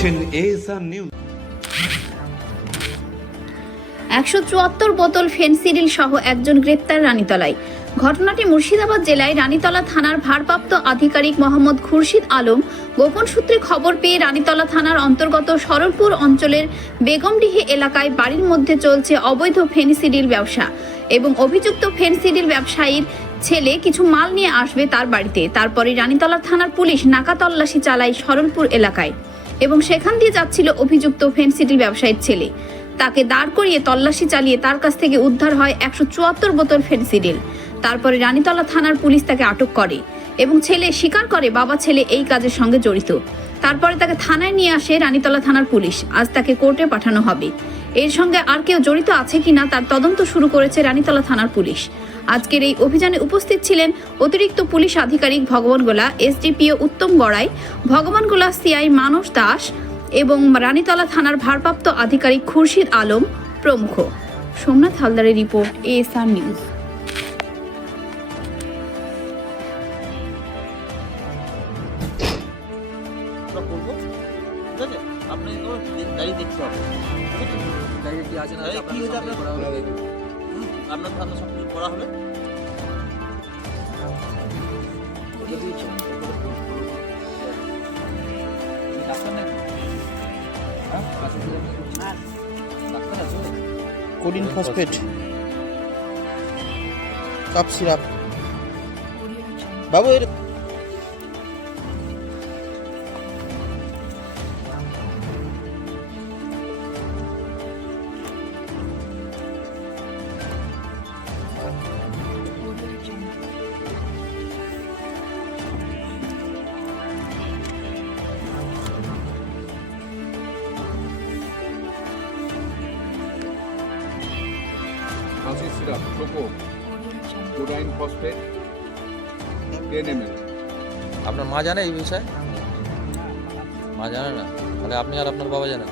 দেখছেন ASR news একশো চুয়াত্তর বোতল ফেনসিডিল সহ একজন গ্রেপ্তার রানীতলায়। ঘটনাটি মুর্শিদাবাদ জেলায় রানীতলা থানার ভারপ্রাপ্ত আধিকারিক মোহাম্মদ খুরশিদ আলম গোপন সূত্রে খবর পেয়ে রানীতলা থানার অন্তর্গত সরলপুর অঞ্চলের বেগমডিহি এলাকায় বাড়ির মধ্যে চলছে অবৈধ ফেনসিডিল ব্যবসা এবং অভিযুক্ত ফেনসিডিল ব্যবসায়ীর ছেলে কিছু মাল নিয়ে আসবে তার বাড়িতে। তারপরে রানীতলা থানার পুলিশ নাকা তল্লাশি চালায় সরলপুর এলাকায়। এবং সেখান দিয়ে যাচ্ছিল অভিযুক্ত ফেনসিডিল ব্যবসায়ীর ছেলে। তাকে দাঁড় করিয়ে তল্লাশি চালিয়ে তার কাছ থেকে উদ্ধার হয় একশো চুয়াত্তর বোতল ফেন্সিডিল তারপরে রানীতলা থানার পুলিশ তাকে আটক করে এবং ছেলে স্বীকার করে বাবা ছেলে এই কাজের সঙ্গে জড়িত। তারপরে তাকে থানায় নিয়ে আসে রানীতলা থানার পুলিশ। আজ তাকে কোর্টে পাঠানো হবে। এর সঙ্গে আর কেউ জড়িত আছে কিনা তার তদন্ত শুরু করেছে রানীতলা থানার পুলিশ। আজকের এই অভিযানে উপস্থিত ছিলেন অতিরিক্ত পুলিশ আধিকারিক ভগবান গোলা, এসডিপিও উত্তম গড়াই, ভগবান গোলা সিআই মানস দাস এবং রানীতলা থানার ভারপ্রাপ্ত আধিকারিক খুরশিদ আলম প্রমুখ। সোমনাথ হালদারের রিপোর্ট এএসআর নিউজ। আপনি তো দেখতে হবে। আছে ডাইরেক্ট কি আছে না কি হয়েছে আপনার? করা হবে। আপনার সব কিছু হবে। হ্যাঁ কোডিন ফসফেট কাপ সিরাপ বাবু এর কাশি সিরাপ টোকো কোডাইন ফসফেট টেন এম আপনার মা জানে এই বিষয়ে? মা জানে না? তাহলে আপনি আর আপনার বাবা জানেন